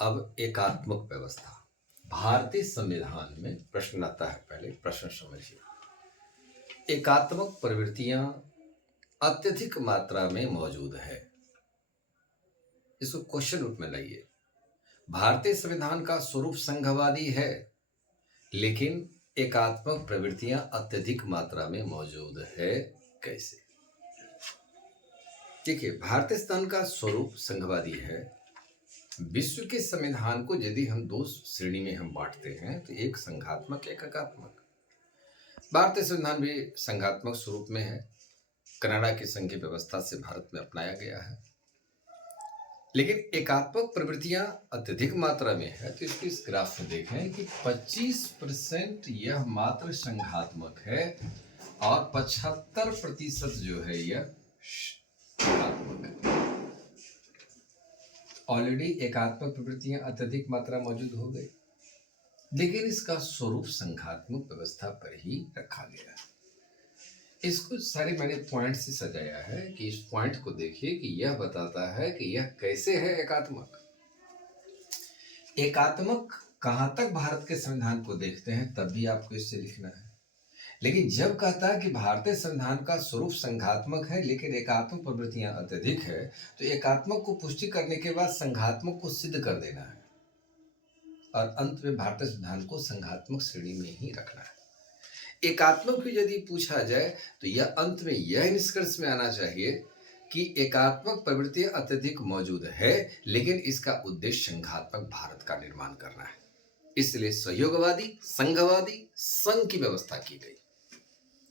अब एकात्मक व्यवस्था भारतीय संविधान में प्रश्न आता है। पहले प्रश्न समझिए। एकात्मक प्रवृत्तियां अत्यधिक मात्रा में मौजूद है। इसको क्वेश्चन रूप में लाइए। भारतीय संविधान का स्वरूप संघवादी है, लेकिन एकात्मक प्रवृत्तियां अत्यधिक मात्रा में मौजूद है। कैसे? देखिए, भारतीय संविधान का स्वरूप संघवादी है। विश्व के संविधान को यदि हम दो श्रेणी में हम बांटते हैं तो एक संघात्मक, एक एकात्मक। भारतीय संविधान भी संघात्मक स्वरूप में है। कनाडा की संघीय व्यवस्था से भारत में अपनाया गया है। लेकिन एकात्मक प्रवृत्तियां अत्यधिक मात्रा में है। तो इसको इस ग्राफ में देखें कि 25% यह मात्र संघात्मक है और 75% जो है यह एकात्मक है। ऑलरेडी एकात्मक प्रवृत्तियां अत्यधिक मात्रा मौजूद हो गई, लेकिन इसका स्वरूप संघात्मक व्यवस्था पर ही रखा गया है। इसको सारे मैंने पॉइंट से सजाया है कि इस पॉइंट को देखिए कि यह बताता है कि यह कैसे है एकात्मक। एकात्मक कहां तक भारत के संविधान को देखते हैं तब भी आपको इससे लिखना है। लेकिन जब कहता है कि भारतीय संविधान का स्वरूप संघात्मक है लेकिन एकात्मक प्रवृत्तियां अत्यधिक है, तो एकात्मक को पुष्टि करने के बाद संघात्मक को सिद्ध कर देना है और अंत में भारतीय संविधान को संघात्मक श्रेणी में ही रखना है। एकात्मक भी यदि पूछा जाए तो यह अंत में यह निष्कर्ष में आना चाहिए कि एकात्मक प्रवृत्तियां अत्यधिक मौजूद है, लेकिन इसका उद्देश्य संघात्मक भारत का निर्माण करना है। इसलिए सहयोगवादी, संघवादी, संघ की व्यवस्था की गई।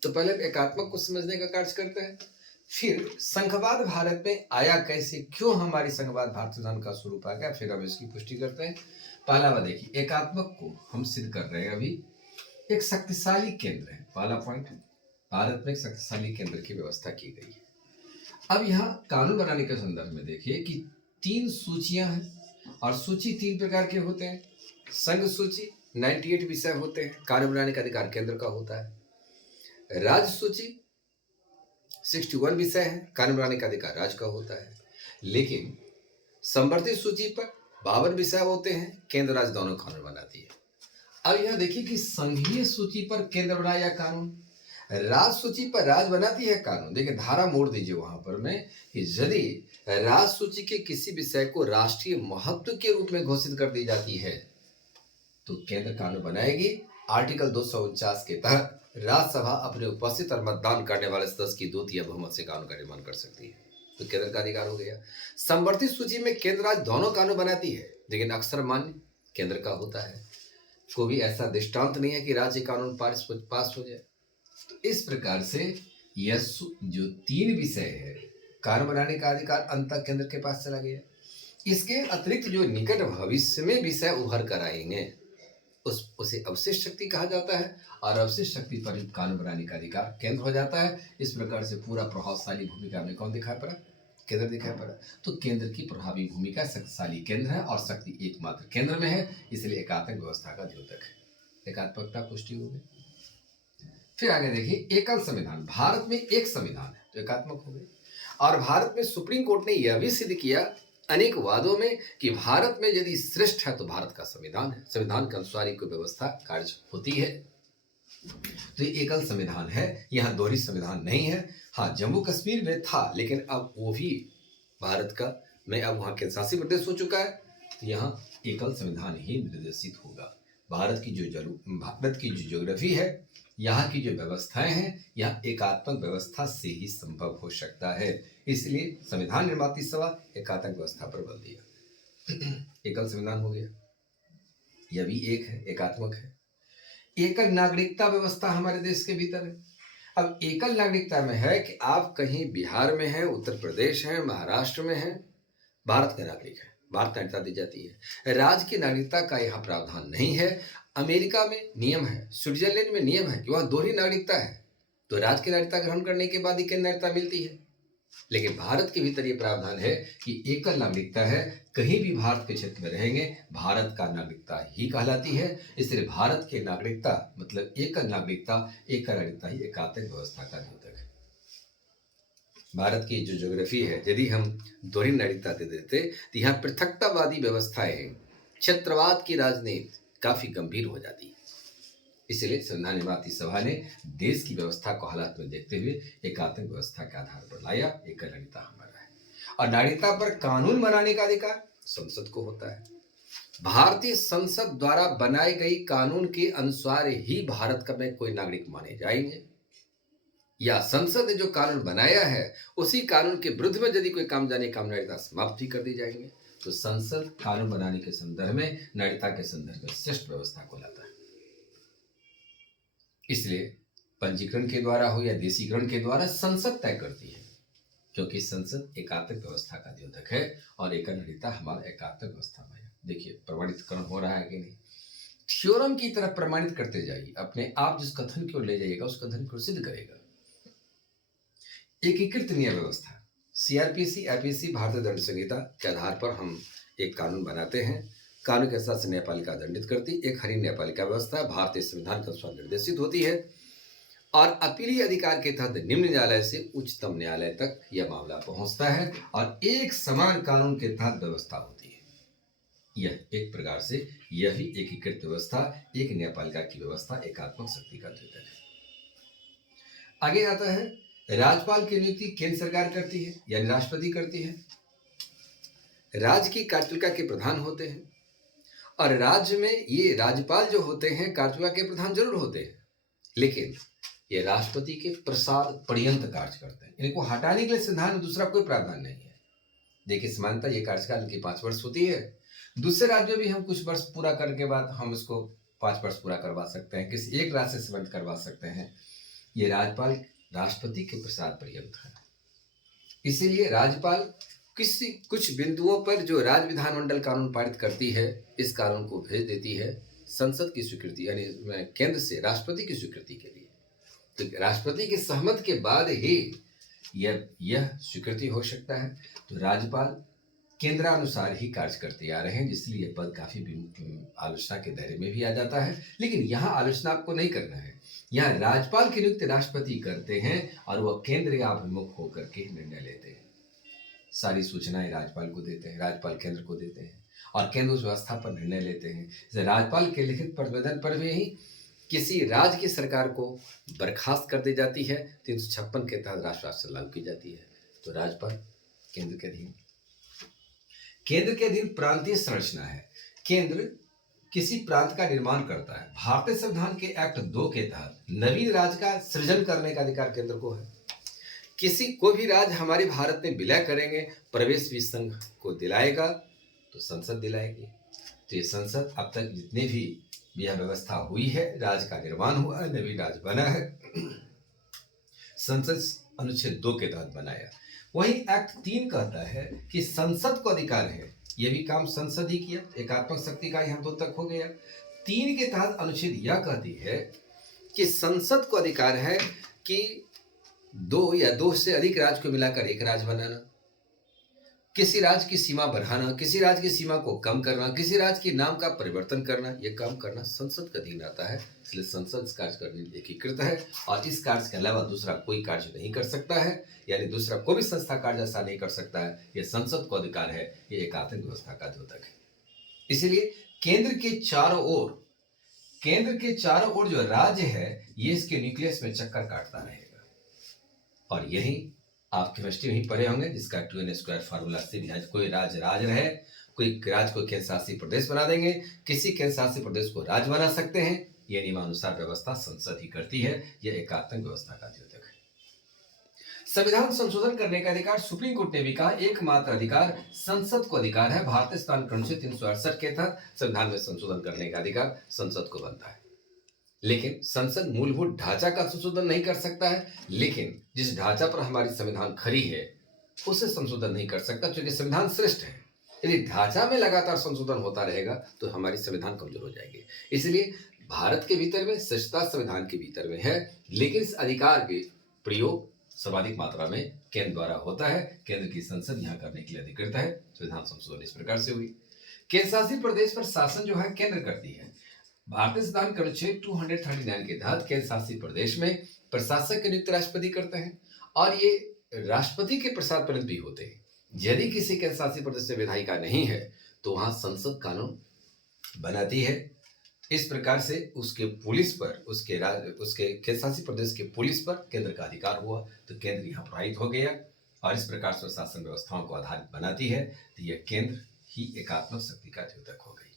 तो पहले एकात्मक को समझने का कार्य करते हैं, फिर संघवाद भारत में आया कैसे, क्यों हमारी संघवाद भारतीय संविधान का स्वरूप आ गया, फिर हम इसकी पुष्टि करते हैं। पहला बात देखिए, एकात्मक को हम सिद्ध कर रहे हैं। अभी एक शक्तिशाली केंद्र है, पहला पॉइंट। भारत में एक शक्तिशाली केंद्र की व्यवस्था की गई है। अब यहाँ कानून बनाने के संदर्भ में देखिए कि 3 सूचियां हैं और सूची 3 प्रकार के होते हैं। संघ सूची 98 विषय होते हैं, कानून बनाने का अधिकार केंद्र का होता है। राज्य सूची 61 विषय है, कानून बनाने का अधिकार राज्य का होता है। लेकिन संवर्धित सूची पर 52 विषय होते हैं, केंद्र राज्य दोनों कानून बनाती है। अब यह देखिए कि संघीय सूची पर केंद्र बनाया कानून, राज्य सूची पर राज्य बनाती है कानून। देखिए धारा मोड़ दीजिए वहां पर में कि यदि राज्य सूची के किसी विषय को राष्ट्रीय महत्व के रूप में घोषित कर दी जाती है तो केंद्र कानून बनाएगी। आर्टिकल 249 के तहत राज्यसभा अपने उपस्थित और मतदान करने वाले सदस्य की द्वितीय बहुमत से कानून का निर्माण कर सकती है, तो केंद्र का अधिकार हो गया। संवर्धित सूची में केंद्र राज्य दोनों कानून बनाती है, लेकिन अक्सर मान्य केंद्र का होता है। कोई भी ऐसा दृष्टांत नहीं है कि राज्य कानून पास हो जाए। तो इस प्रकार से यह जो 3 विषय है, कानून बनाने का अधिकार अंत तक केंद्र के पास चला गया। इसके अतिरिक्त जो निकट भविष्य में विषय उभर कर आएंगे उसे अवशिष्ट शक्ति कहा जाता है और अवशिष्ट शक्ति पर कानून बनाने का अधिकार केंद्र हो जाता है। इस प्रकार से पूरा प्रभावशाली भूमिका में कौन दिखाई पड़ा? केंद्र दिखाई पड़ा। तो केंद्र की प्रभावी भूमिका शक्तिशाली केंद्र है और शक्ति एकमात्र केंद्र में है, इसलिए एकात्मक व्यवस्था का द्योतक है। एकात्मकता पुष्टि हो गई। फिर आगे देखिए, एकल संविधान। भारत में एक संविधान है तो एकात्मक हो गई। और भारत में सुप्रीम कोर्ट ने यह भी सिद्ध किया अनेक वादों में कि भारत में यदि श्रेष्ठ है तो भारत का संविधान है, संविधान के अनुसार ही कोई व्यवस्था कार्य होती है। तो ये एकल संविधान है, यहाँ दोहरी संविधान नहीं है। हाँ, जम्मू कश्मीर में था, लेकिन अब वो भी भारत का में अब वहाँ केंद्र शासित प्रदेश हो चुका है, तो यहाँ एकल संविधान ही निर्देशित होगा। भारत की जो ज्योग्राफी है, यहाँ की जो व्यवस्थाएं हैं, यह एकात्मक व्यवस्था से ही संभव हो सकता है। इसलिए संविधान निर्माती सभा एकात्मक व्यवस्था पर बल दिया। एकल संविधान हो गया, यह भी एक है, एकात्मक है। एकल नागरिकता व्यवस्था हमारे देश के भीतर है। अब एकल नागरिकता में है कि आप कहीं बिहार में हैं, उत्तर प्रदेश हैं, महाराष्ट्र में हैं, भारत के नागरिक हैं, भारत नागरिकता दी जाती है। राज्य की नागरिकता का यहाँ प्रावधान नहीं है। अमेरिका में नियम है, स्विट्जरलैंड में नियम है कि वहाँ दोहरी नागरिकता है, तो राज्य की नागरिकता ग्रहण करने के बाद ही केंद्र नागरिकता मिलती है। लेकिन भारत के भीतर ये प्रावधान है कि एकल नागरिकता है, कहीं भी भारत के क्षेत्र में रहेंगे भारत का नागरिकता ही कहलाती है। इसलिए भारत की नागरिकता मतलब एकल नागरिकता ही एकात्मक व्यवस्था का द्योतक है। भारत की जो ज्योग्राफी है, यदि हम दोहरी नागरिकता दे देते तो यहाँ पृथकतावादी व्यवस्थाएं क्षेत्रवाद की राजनीति काफी गंभीर हो जाती है। इसलिए संविधान निर्माती सभा ने देश की व्यवस्था को हालात में देखते हुए एकात्मक व्यवस्था के आधार पर लाया। एक नागरिकता हमारा है और नागरिकता पर कानून बनाने का अधिकार संसद को होता है। भारतीय संसद द्वारा बनाई गई कानून के अनुसार ही भारत का में कोई नागरिक माने जाएंगे, या संसद ने जो कानून बनाया है उसी कानून के विरुद्ध में यदि कोई काम जाने काम नागरिकता समाप्त भी कर दी जाएंगे। तो संसद कानून बनाने के संदर्भ में नागरिकता के संदर्भ में श्रेष्ठ व्यवस्था को लाता है। इसलिए पंजीकरण के द्वारा हो या देशीकरण के द्वारा संसद तय करती है, क्योंकि संसद एकात्मक व्यवस्था का द्योतक है और एक नागरिकता हमारा एकात्मक व्यवस्था में है। देखिए प्रमाणितकरण हो रहा है कि नहीं। थ्योरम की तरह प्रमाणित करते जाइए, अपने आप जिस कथन की ओर ले जाइएगा उस कथन को सिद्ध करेगा। एकीकृत न्याय व्यवस्था सीआरपीसी आईपीसी भारतीय दंड संहिता के आधार पर हम एक कानून बनाते हैं। कानून के हिसाब से न्यायपालिका दंडित करती। एक हरी न्यायपालिका व्यवस्था भारतीय संविधान के अनुसार निर्देशित होती है और अपीलीय अधिकार के तहत निम्न न्यायालय से उच्चतम न्यायालय तक यह मामला पहुंचता है और एक समान कानून के तहत व्यवस्था होती है। यह एक प्रकार से यह भी एकीकृत व्यवस्था, एक न्यायपालिका की व्यवस्था एकात्मक शक्ति का द्योतक है। आगे आता है राज्यपाल की नियुक्ति केंद्र सरकार करती है यानी राष्ट्रपति करती है। राज्य की कार्यपालिका के प्रधान होते हैं और राज्य में ये राज्यपाल जो होते हैं कार्यपालिका के प्रधान जरूर होते हैं, लेकिन ये राष्ट्रपति के प्रसाद पर्यंत कार्य करते हैं। इनको हटाने के लिए संविधान में दूसरा कोई प्रावधान नहीं है। देखिए समानता ये कार्यकाल इनकी 5 वर्ष होती है। दूसरे राज्यों भी हम कुछ वर्ष पूरा करने के बाद हम इसको 5 वर्ष पूरा करवा सकते हैं, किसी एक राज्य से संबंध करवा सकते हैं। ये राज्यपाल राष्ट्रपति के प्रसाद पर्यंत है। इसीलिए राज्यपाल कुछ बिंदुओं पर जो राज्य विधानमंडल कानून पारित करती है, इस कानून को भेज देती है संसद की स्वीकृति यानी केंद्र से राष्ट्रपति की स्वीकृति के लिए। तो राष्ट्रपति की सहमति के बाद ही यह स्वीकृति हो सकता है। तो राज्यपाल केंद्रानुसार ही कार्य करते आ रहे हैं, इसलिए यह पद काफी आलोचना के दायरे में भी आ जाता है। लेकिन यहाँ आलोचना आपको नहीं करना है। यहाँ राज्यपाल की नियुक्ति राष्ट्रपति करते हैं और वह केंद्र अभिमुख होकर के निर्णय लेते हैं। सारी सूचनाएं राज्यपाल को देते हैं, राज्यपाल केंद्र को देते हैं और केंद्र उस व्यवस्था पर निर्णय लेते हैं। जैसे राज्यपाल के लिखित प्रतिवेदन पर भी ही किसी राज्य की सरकार को बर्खास्त कर दी जाती है, 356 के तहत राष्ट्र लागू की जाती है। तो राज्यपाल केंद्र के अधीन प्रांतीय संरचना है। केंद्र किसी प्रांत का निर्माण करता है। भारतीय संविधान के एक्ट 2 के तहत नवीन राज्य का सृजन करने का अधिकार केंद्र को है। किसी को भी राज्य हमारे भारत में विलय करेंगे, प्रवेश भी संघ को दिलाएगा तो संसद दिलाएगी। तो ये संसद अब तक जितने भी यह व्यवस्था हुई है, राज्य का निर्माण हुआ है, नवीन राज्य बना है, संसद अनुच्छेद 2 के तहत बनाया। वहीं एक्ट 3 कहता है कि संसद को अधिकार है, यह भी काम संसद ही किया, एकात्मक शक्ति का यहाँ 2 तक हो गया। 3 के तहत अनुच्छेद यह कहती है कि संसद को अधिकार है कि 2 या 2 से अधिक राज्य को मिलाकर एक राज्य बनाना, किसी राज्य की सीमा बढ़ाना, किसी राज्य की सीमा को कम करना, किसी राज्य के नाम का परिवर्तन करना, यह काम करना संसद का अधीन आता है। इसलिए संसद इस कार्य करने में एकीकृत है और इस कार्य के अलावा दूसरा कोई कार्य नहीं कर सकता है, यानी दूसरा कोई भी संस्था कार्य ऐसा नहीं कर सकता है। यह संसद को अधिकार है, ये एकात्मक व्यवस्था का द्योतक है। इसीलिए केंद्र के चारों ओर जो राज्य है, ये इसके न्यूक्लियस में चक्कर काटता रहेगा और यही आप केमिस्ट्री में ही पढ़े होंगे, जिसका 2n² फार्मूला से भी कोई राज्य रहे, कोई राज्य को केंद्र शासित प्रदेश बना देंगे, किसी केंद्र शासित प्रदेश को राज्य बना सकते हैं। यह नियमानुसार व्यवस्था संसद ही करती है। यह एकात्मक व्यवस्था का द्योतक है। संविधान संशोधन करने का अधिकार सुप्रीम कोर्ट ने भी कहा एकमात्र अधिकार संसद को अधिकार है। भारतीय संविधान के अनुच्छेद 368 के तहत संविधान में संशोधन करने का अधिकार संसद को बनता है। लेकिन संसद मूलभूत ढांचा का संशोधन नहीं कर सकता है, लेकिन जिस ढांचा पर हमारी संविधान खड़ी है उसे संशोधन नहीं कर सकता, क्योंकि संविधान श्रेष्ठ है। यदि ढांचा में लगातार संशोधन होता रहेगा तो हमारी संविधान कमजोर हो जाएगी। इसलिए भारत के भीतर में श्रेष्ठता संविधान के भीतर में है, लेकिन इस अधिकार के प्रयोग सर्वाधिक मात्रा में केंद्र द्वारा होता है। केंद्र की संसद यहाँ करने के लिए अधिकृत है। संविधान संशोधन इस प्रकार से हुई। केंद्र शासित प्रदेश पर शासन जो है केंद्र करती है। भारतीय संविधान के अनुच्छेद 239 के तहत केंद्र शासित प्रदेश में प्रशासक की नियुक्ति राष्ट्रपति करते हैं और ये राष्ट्रपति के प्रसाद पर्यंत भी होते हैं। यदि किसी केंद्र शासित प्रदेश में विधायिका नहीं है तो वहां संसद कानून बनाती है। इस प्रकार से उसके पुलिस पर, उसके केंद्र शासित प्रदेश के पुलिस पर केंद्र का अधिकार हुआ, तो केंद्र यहाँ प्रभावित हो गया और इस प्रकार से शासन व्यवस्थाओं को आधारित बनाती है, तो यह केंद्र ही एकात्मक शक्ति का द्योतक हो गई।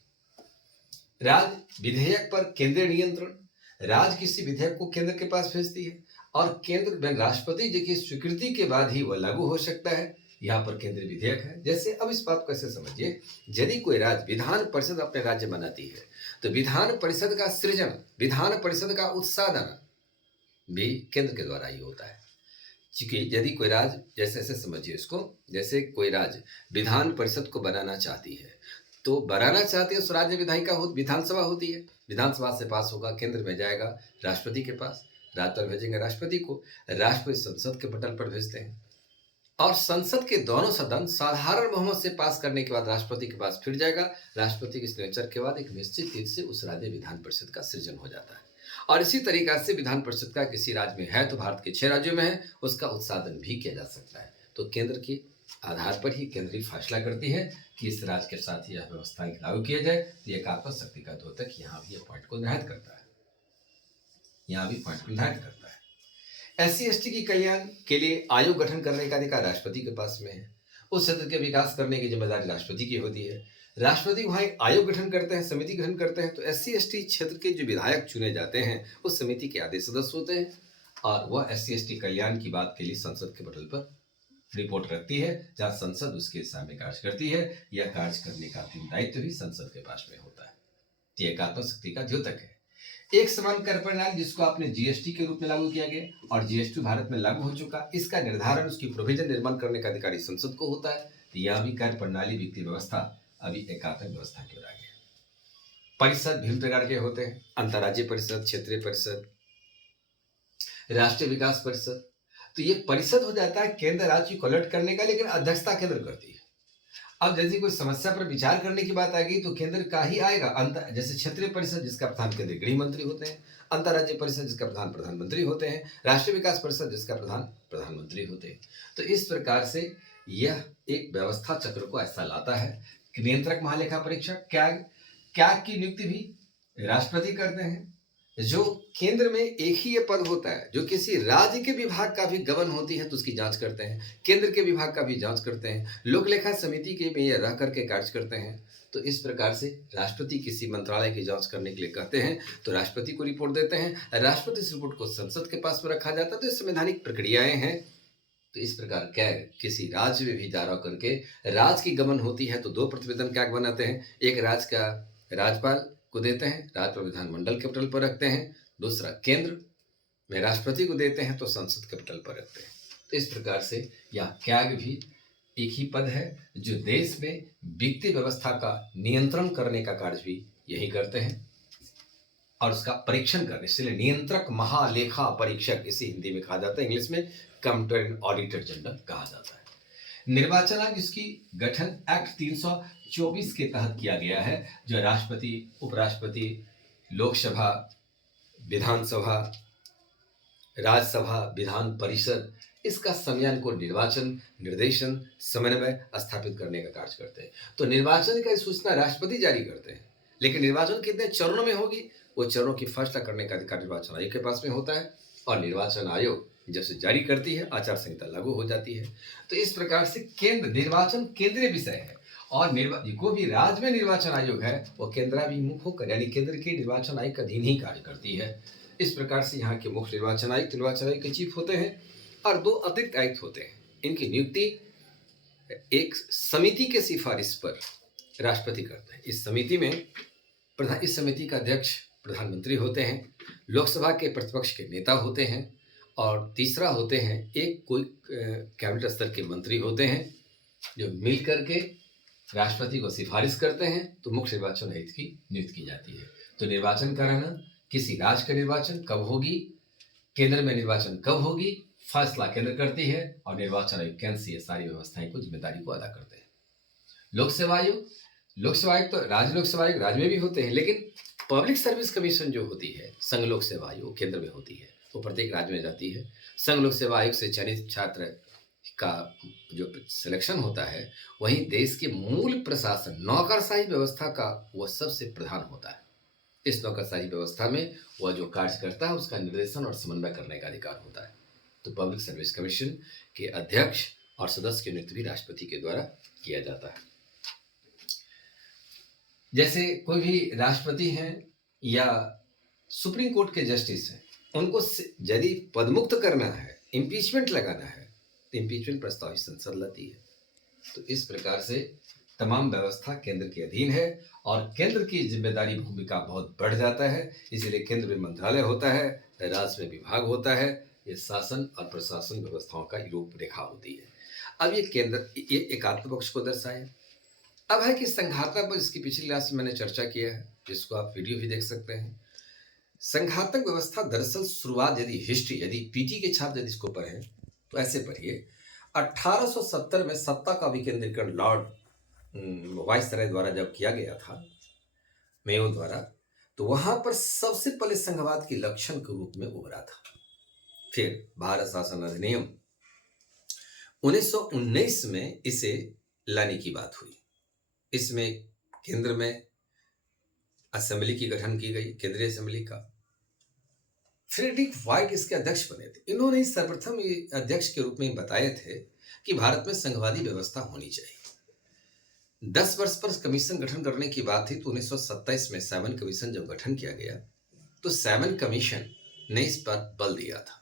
राज्य विधेयक पर केंद्रीय नियंत्रण, राज्य किसी विधेयक को केंद्र के पास भेजती है और केंद्र में राष्ट्रपति जी की स्वीकृति के बाद ही वह लागू हो सकता है। यहाँ पर केंद्रीय विधेयक है। जैसे अब इस बात को ऐसे समझिए, यदि कोई राज्य विधान परिषद अपने राज्य बनाती है तो विधान परिषद का सृजन, विधान परिषद का उत्साधन भी केंद्र के द्वारा ही होता है। क्योंकि यदि कोई राज्य, जैसे ऐसे समझिए इसको, जैसे कोई राज्य विधान परिषद को बनाना चाहती है तो बनाना चाहती है उस राज्य विधायिका विधानसभा होती है, विधानसभा से पास होगा, केंद्र में जाएगा राष्ट्रपति के पास, राज्यपाल भेजेंगे राष्ट्रपति को, राष्ट्रपति संसद के पटल पर भेजते हैं और संसद के दोनों सदन साधारण बहुमत से पास करने के बाद राष्ट्रपति के पास फिर जाएगा। राष्ट्रपति के सिग्नेचर के बाद एक निश्चित तिथि से उस राज्य विधान परिषद का सृजन हो जाता है और इसी तरीका से विधान परिषद का किसी राज्य में है तो भारत के 6 राज्यों में है, उसका उत्साधन भी किया जा सकता है। तो केंद्र के आधार पर ही केंद्र ही फैसला करती है कि इस राज्य के साथ यह व्यवस्था लागू किया जाए। तो ये एकात्मक शक्ति का द्योतक यहाँ भी पॉइंट को निर्धारित करता है, यहाँ भी पॉइंट को निर्धारित करता है। SC/ST की कल्याण के लिए आयोग गठन करने का अधिकार राष्ट्रपति के पास में है। उस क्षेत्र के विकास करने की जिम्मेदारी राष्ट्रपति की होती है। राष्ट्रपति वहां आयोग गठन करते हैं, समिति गठन करते हैं, तो SC/ST क्षेत्र के जो विधायक चुने जाते हैं उस समिति के आधे सदस्य होते हैं और वह SC/ST कल्याण की बात के लिए संसद के पटल पर रिपोर्ट रखती है, जहां संसद उसके सामने कार्य करती है। यह कार्य करने का अंतिम दायित्व भी संसद के पास में होता है। ये एकात्मक शक्ति का द्योतक है। एक समान कर प्रणाली जिसको आपने GST के रूप में लागू किया गया और GST भारत में लागू हो चुका, इसका निर्धारण, उसकी प्रोविजन निर्माण करने का अधिकारी संसद को होता है। तो यह भी कर प्रणाली, वित्तीय व्यवस्था अभी एकात्मक व्यवस्था की ओर आ गया। परिषद विभिन्न प्रकार के होते हैं, अंतर्राज्यीय परिषद, क्षेत्रीय परिषद, राष्ट्रीय विकास परिषद। तो ये परिषद हो जाता है केंद्र राज्य को अलर्ट करने का, लेकिन अध्यक्षता केंद्र करती है। अब यदि कोई समस्या पर विचार करने की बात आ गई तो केंद्र का ही आएगा। जैसे क्षेत्रीय परिषद जिसका प्रधान केंद्रीय गृह मंत्री होते हैं, अंतर्राज्यीय परिषद जिसका प्रधान प्रधानमंत्री होते हैं, राष्ट्रीय विकास परिषद जिसका प्रधान प्रधानमंत्री होते हैं। तो इस प्रकार से यह एक व्यवस्था चक्र को ऐसा लाता है कि नियंत्रक महालेखा परीक्षक कैग की नियुक्ति भी राष्ट्रपति करते हैं। जो केंद्र में एक ही ये पद होता है, जो किसी राज्य के विभाग का भी गबन होती है तो उसकी जांच करते हैं, केंद्र के विभाग का भी जांच करते हैं, लोक लेखा समिति के में ये रह करके कार्य करते हैं। तो इस प्रकार से राष्ट्रपति किसी मंत्रालय की जांच करने के लिए कहते हैं तो राष्ट्रपति को रिपोर्ट देते हैं, राष्ट्रपति इस रिपोर्ट को संसद के पास में रखा जाता है। तो ये संवैधानिक प्रक्रियाएं हैं। तो इस प्रकार कैग किसी राज्य में भी दायरा करके राज्य की गमन होती है तो 2 प्रतिवेदन कैग बनाते हैं। एक राज्य का राज्यपाल को देते हैं, राज्यपाल विधानमंडल के पटल पर रखते हैं, दूसरा केंद्र में राष्ट्रपति को देते हैं तो संसद के पटल पर रखते हैं। तो इस प्रकार से यह कैग भी एक ही पद है जो देश में वित्तीय व्यवस्था का नियंत्रण करने का कार्य भी यही करते हैं और उसका परीक्षण करने, इसलिए नियंत्रक महालेखा परीक्षक इसे हिंदी में कहा जाता है, इंग्लिश में कंप्ट्रोलर ऑडिटर जनरल कहा जाता है। निर्वाचन आयोग इसकी गठन एक्ट 324 के तहत किया गया है, जो राष्ट्रपति, उपराष्ट्रपति, लोकसभा, विधानसभा, राज्यसभा, विधान परिषद, इसका संज्ञान को निर्वाचन, निर्देशन, समन्वय स्थापित करने का कार्य करते हैं। तो निर्वाचन की सूचना राष्ट्रपति जारी करते हैं, लेकिन निर्वाचन कितने चरणों में होगी वो चरणों की फैसला करने का अधिकार निर्वाचन आयोग के पास में होता है और निर्वाचन आयोग जैसे जारी करती है आचार संहिता लागू हो जाती है। तो इस प्रकार से केंद्र निर्वाचन केंद्रीय विषय है और को भी राज्य में निर्वाचन आयोग है वो केंद्राभिमुख होकर, यानी केंद्र के निर्वाचन आयोग का अधीन ही कार्य करती है। इस प्रकार से यहाँ के मुख्य निर्वाचन आयुक्त के चीफ होते हैं और 2 अतिरिक्त आयुक्त होते हैं। इनकी नियुक्ति एक समिति के सिफारिश पर राष्ट्रपति करते हैं। इस समिति का अध्यक्ष प्रधानमंत्री होते हैं, लोकसभा के प्रतिपक्ष के नेता होते हैं और तीसरा होते हैं एक कोई कैबिनेट स्तर के मंत्री होते हैं जो मिल करके राष्ट्रपति को सिफारिश करते हैं तो मुख्य निर्वाचन आयुक्त की नियुक्ति की जाती है। तो निर्वाचन का रहना, किसी राज्य का निर्वाचन कब होगी, केंद्र में निर्वाचन कब होगी, फैसला केंद्र करती है और निर्वाचन आयोग केंद्र से ये सारी व्यवस्थाएं को, जिम्मेदारी को अदा करते हैं। लोकसेवा आयोग तो राज्य लोकसेवा आयोग राज्य में भी होते हैं, लेकिन पब्लिक सर्विस कमीशन जो होती है संघ लोक सेवा आयोग केंद्र में होती है, वो प्रत्येक राज्य में जाती है। संघ लोक सेवा आयोग से चयनित छात्र का जो सिलेक्शन होता है, वहीं देश के मूल प्रशासन नौकरशाही व्यवस्था का वह सबसे प्रधान होता है। इस नौकरशाही व्यवस्था में वह जो कार्य करता है उसका निर्देशन और समन्वय करने का अधिकार होता है। तो पब्लिक सर्विस कमीशन के अध्यक्ष और सदस्य की नियुक्ति भी राष्ट्रपति के द्वारा किया जाता है। जैसे कोई भी राष्ट्रपति हैं या सुप्रीम कोर्ट के जस्टिस हैं, उनको यदि पदमुक्त करना है, इम्पीचमेंट लगाना है, तो इम्पीचमेंट प्रस्ताव ही संसद लाती है। तो इस प्रकार से तमाम व्यवस्था केंद्र के अधीन है और केंद्र की जिम्मेदारी भूमिका बहुत बढ़ जाता है। इसीलिए केंद्र में मंत्रालय होता है, राज्य में विभाग होता है। ये शासन और प्रशासन व्यवस्थाओं का रूपरेखा होती है। अब ये केंद्र ये एकात्म पक्ष को दर्शाया। अब है कि संघात्मक पक्ष, इसकी पिछली क्लास में मैंने चर्चा किया है, जिसको आप वीडियो भी देख सकते हैं। संघात्मक व्यवस्था दरअसल शुरुआत यदि पीटी के छात्र यदि इसको पढ़ें तो ऐसे पढ़िए। 1870 में सत्ता का विकेंद्रीकरण लॉर्ड वाइसराय द्वारा जब किया गया था, मेयो द्वारा, तो वहां पर सबसे पहले संघवाद के लक्षण के रूप में उभरा था। फिर भारत शासन अधिनियम 1919 में इसे लाने की बात हुई। इसमें केंद्र में असेंबली की गठन की गई, केंद्रीय असेंबली का। फ्रेडरिक व्हाइट इसके अध्यक्ष बने थे। इन्होंने ही सर्वप्रथम अध्यक्ष के रूप में बताए थे कि भारत में संघवादी व्यवस्था होनी चाहिए। 10 वर्ष पर कमीशन गठन करने की बात थी, तो 1927 में सैमन कमीशन जब गठन किया गया तो सैमन कमीशन ने इस पर बल दिया था।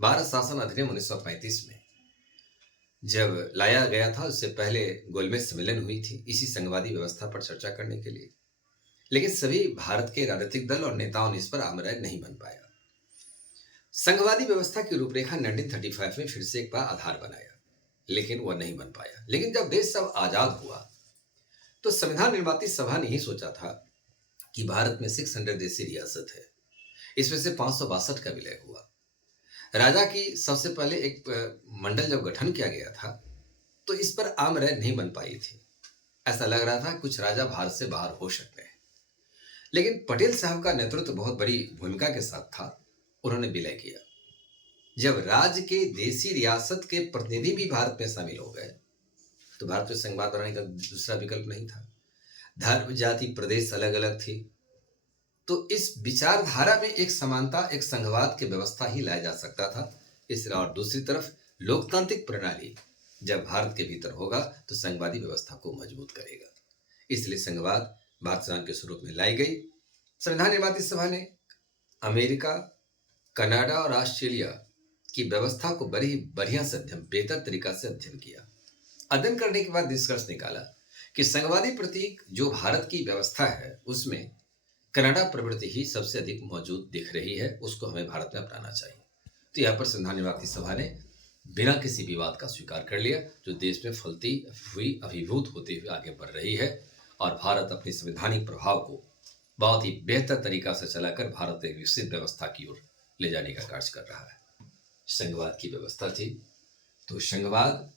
भारत शासन अधिनियम 1935 में जब लाया गया था, उससे पहले गोलमेज सम्मेलन हुई थी इसी संघवादी व्यवस्था पर चर्चा करने के लिए, लेकिन सभी भारत के राजनीतिक दल और नेताओं ने इस पर आमराय नहीं बन पाया। संघवादी व्यवस्था की रूपरेखा 1935 में फिर से एक बार आधार बनाया, लेकिन वह नहीं बन पाया। लेकिन जब देश सब आजाद हुआ तो संविधान निर्माती सभा ने ही सोचा था कि भारत में 600 देशी रियासत है, इसमें से 562 का विलय हुआ। राजा की सबसे पहले एक मंडल जब गठन किया गया था तो इस पर आम राय नहीं बन पाई थी। ऐसा लग रहा था कुछ राजा भारत से बाहर हो सकते हैं, लेकिन पटेल साहब का नेतृत्व बहुत बड़ी भूमिका के साथ था। उन्होंने विलय किया। जब राज्य के देशी रियासत के प्रतिनिधि भी भारत में शामिल हो गए तो भारत में संघवाद बनाने का दूसरा विकल्प नहीं था। धर्म, जाति, प्रदेश अलग अलग थी, तो इस विचारधारा में एक समानता, एक संघवाद की व्यवस्था ही लाया जा सकता था। इसलिए और दूसरी तरफ लोकतांत्रिक प्रणाली जब भारत के भीतर होगा तो संघवादी व्यवस्था को मजबूत करेगा। इसलिए संघवाद भारत संविधान के स्वरूप में लाई गई। संविधान निर्माती सभा ने अमेरिका, कनाडा और ऑस्ट्रेलिया की व्यवस्था को बड़ी ही बढ़िया से बेहतर तरीका से अध्ययन किया। अध्ययन करने के बाद निष्कर्ष निकाला कि संघवादी प्रतीक जो भारत की व्यवस्था है उसमें कनाडा प्रवृत्ति ही सबसे अधिक मौजूद दिख रही है, उसको हमें भारत में अपनाना चाहिए। तो यहाँ पर संविधान निर्माती सभा ने बिना किसी विवाद का स्वीकार कर लिया, जो देश में फलती हुई अभिभूत होते हुए आगे बढ़ रही है और भारत अपने संवैधानिक प्रभाव को बहुत ही बेहतर तरीका से चलाकर भारत एक विकसित व्यवस्था की ओर ले जाने का कार्य कर रहा है। संघवाद की व्यवस्था थी, तो संघवाद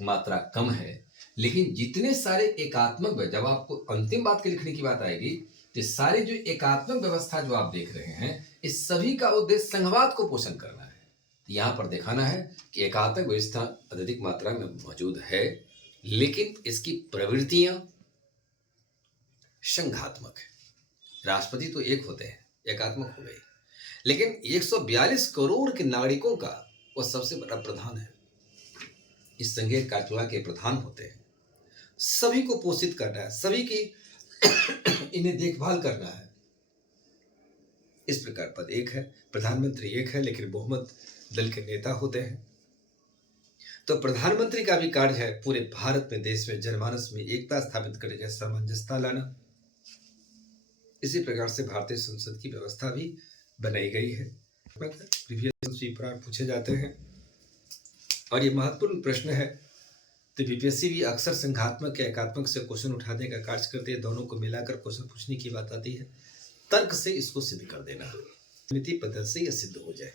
मात्रा कम है, लेकिन जितने सारे एकात्मक, जब आपको अंतिम बात के लिखने की बात आएगी तो सारे जो एकात्मक व्यवस्था जो आप देख रहे हैं, इस सभी का उद्देश्य संघवाद को पोषण करना है। यहाँ पर दिखाना है कि एकात्मक व्यवस्था अत्यधिक मात्रा में मौजूद है, लेकिन इसकी प्रवृत्तियां संघात्मक है। राष्ट्रपति तो एक होते हैं, एकात्मक हो गई, लेकिन 142 करोड़ के नागरिकों का वह सबसे बड़ा प्रधान है। इस संघीय कार्यपालिका के प्रधान होते हैं, सभी को पोषित करना है, सभी की इन्हें देखभाल करना है। इस प्रकार पद एक है, प्रधानमंत्री एक है, लेकिन बहुमत दल के नेता होते हैं। तो प्रधानमंत्री का भी कार्य है पूरे भारत में, देश में जनमानस में एकता स्थापित करने का, सामंजस्यता लाना। इसी प्रकार से भारतीय संसद की व्यवस्था भी बनाई गई है। प्रीवियस पेपर पूछे जाते हैं और ये महत्वपूर्ण प्रश्न है। तो बीपीएससी भी अक्सर संघात्मक या एकात्मक से क्वेश्चन उठाने का कार्य करती है, दोनों को मिलाकर क्वेश्चन पूछने की बात आती है। तर्क से इसको सिद्ध कर देना, नीति पद्धति से यह सिद्ध हो जाए।